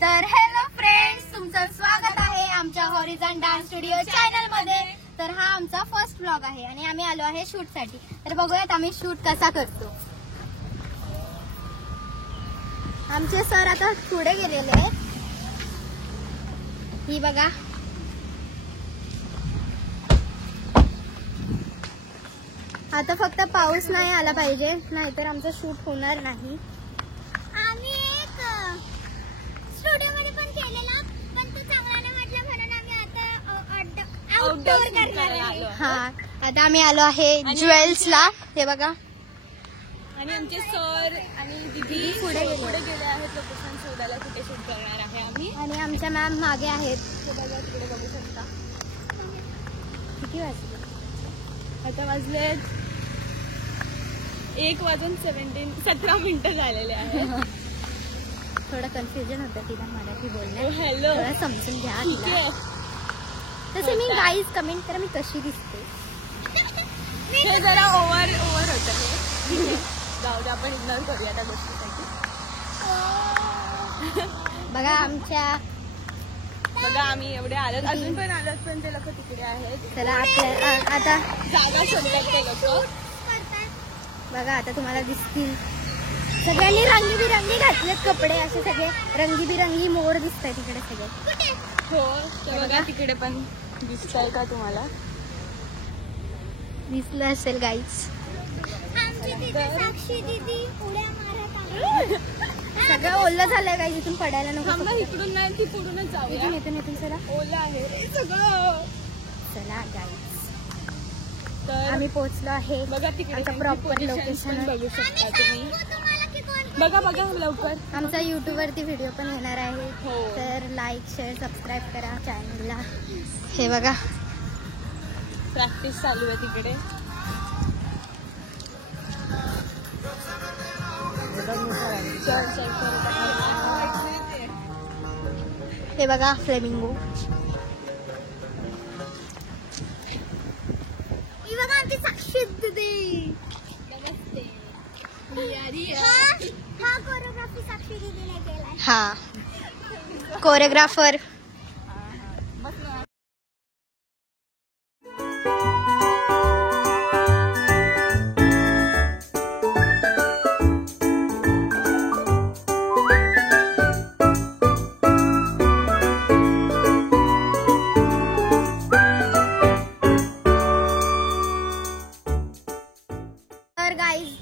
तर hello friends, तुमचं स्वागत आहे आमच्या हॉरिझॉन डान्स स्टुडिओ चॅनल मध्ये। तर हा आमचा फर्स्ट व्लॉग आहे आणि आम्ही आलो आहे शूट साठी। तर बघूयात आम्ही शूट कसा करतो। आमचे सर आता पुढे गेलेले आहेत, ही बघा। आता फक्त पाऊस नाही आला पाहिजे, नाहीतर आमचं शूट होणार नाही। आम्ही एक स्टुडिओ मध्ये पण केलेला, पण तो चांगला नाही वाटला म्हणून आम्ही आता आउटडोर करणार आहे। हा, आता आम्ही आलो आहे ज्वेल्सला, हे बघा। आणि आमचे सर आणि दीदी पुढे गेले आहेत लोकेशन शोधायला, कुठे शूट करणार आहे आम्ही। आणि आमच्या मॅम मागे आहेत, ते बघा तिकडे बघू शकता। किती वाजले? आता वाजले 1:17 झालेले आहेत। थोडं कन्फ्युजन होतं तिला मराठी बोलण्यात, हॅलो थोडं समजून घ्या तिला। तसे मी गाईज कमेंट करा मी कशी दिसते। हे जरा ओव्हर होतं हे, जाऊ दे आपण इग्नोर करूया त्या गोष्टीसाठी। बघा आम्ही एवढे आलोत, अजून पण आलोत, पण ते लोक तिकडे आहेत। चला आपल्या आता जागा शोधतात ते लोक। बघा आता तुम्हाला दिसतील, सगळ्यांनी रंगीबिरंगी घातलेत कपडे, असे सगळे रंगीबिरंगी मोर दिसत आहे तिकडे सगळे। हो, बघा तिकडे पण दिसतंय का तुम्हाला? दिसलं असेल गाईज। सगळं ओलं झालंय गाईज, इथून पडायला नको। इकडून नाही, ती पुढूनच जाऊया। इथून चला, ओलं आहे सगळं। चला गाईज, तर आम्ही पोहोचलो आहे। बघा तिकडे प्रॉपर लोकेशन बघू शकता तुम्ही। बघा लवकर, आमचा YouTube वरती व्हिडिओ पण येणार आहे। हो, तर लाईक शेअर सबस्क्राईब करा चॅनलला। हे बघा प्रॅक्टिस चालू आहे तिकडे। हे बघा फ्लेमिंगो। आमची साक्षी दीदी, नमस्ते। हा कोरिओग्राफी साक्षी दीदीने केलाय। हा, कोरिओग्राफर।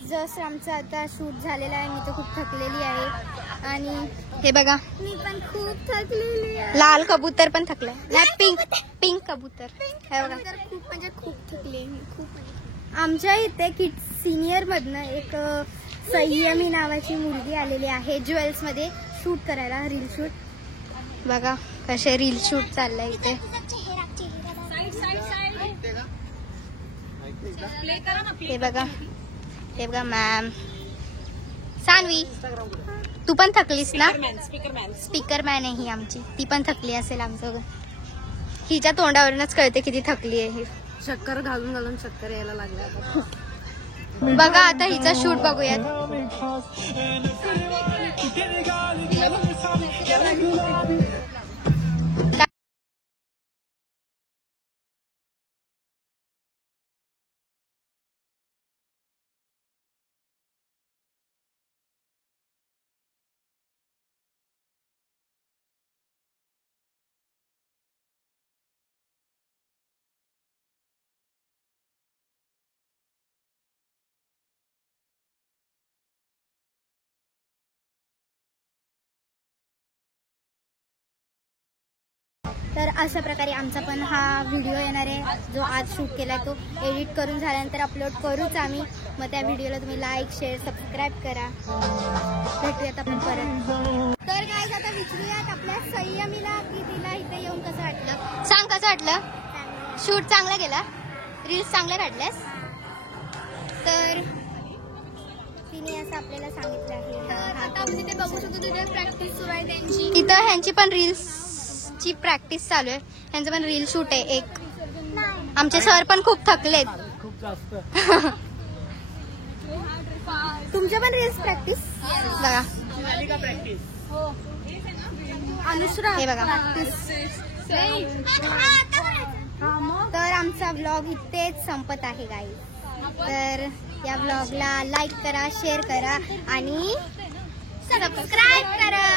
जस्ट आमचं आता शूट झालेला आहे, मी तर खूप थकलेली आहे। आणि हे बघा मी पण खूप थकलेली आहे। लाल कबूतर पण थकलाय, नाही पिंक कबूतर। हे बघा खूप म्हणजे खूप थकले मी, खूप। आमच्या इथे किड्स सिनियर मधनं एक संयमी नावाची मुलगी आलेली आहे ज्वेल्स मध्ये शूट करायला, रील शूट। बघा कसे रील शूट चाललंय इथे। हे बघा मॅम सानवी, तू पण थकलीस ना? स्पीकर मॅन आहे ही आमची, ती पण थकली असेल आमचं। हिच्या तोंडावरूनच कळते किती थकली आहे ही। चक्कर घालून चक्कर यायला लागला। बघा आता हिचा शूट बघूयात। तर अशा प्रकारे आमचा पण हा व्हिडिओ येणार आहे, जो आज शूट केलाय तो एडिट करून झाल्यानंतर अपलोड करूच आम्ही। मग त्या व्हिडिओला तुम्ही लाईक शेअर सबस्क्राईब करा। भेटूयात आपण परत। तर गाईज आता विचारूयात आपल्या संयमीला की तिला इथे येऊन कसं वाटलं। सांग कसं वाटलं? शूट चांगला गेला, रील्स चांगल्या काढल्यास? तर तिने असं आपल्याला सांगितलं आहे। आता आपण तिथे बघू शकतो, तिथे प्रॅक्टिस सुरू आहे त्यांची। तिथं ह्यांची पण रील्स ची प्रॅक्टिस चालू आहे, त्यांचं पण रील शूट आहे एक। आमचे सर पण खूप थकलेत, खूप जास्त। तुमच्या पण रील्स प्रॅक्टिस बघा। हे बघा. तर आमचा ब्लॉग इथेच संपत आहे गाईज. तर या ब्लॉगला लाईक करा, शेअर करा आणि सबस्क्राईब करा.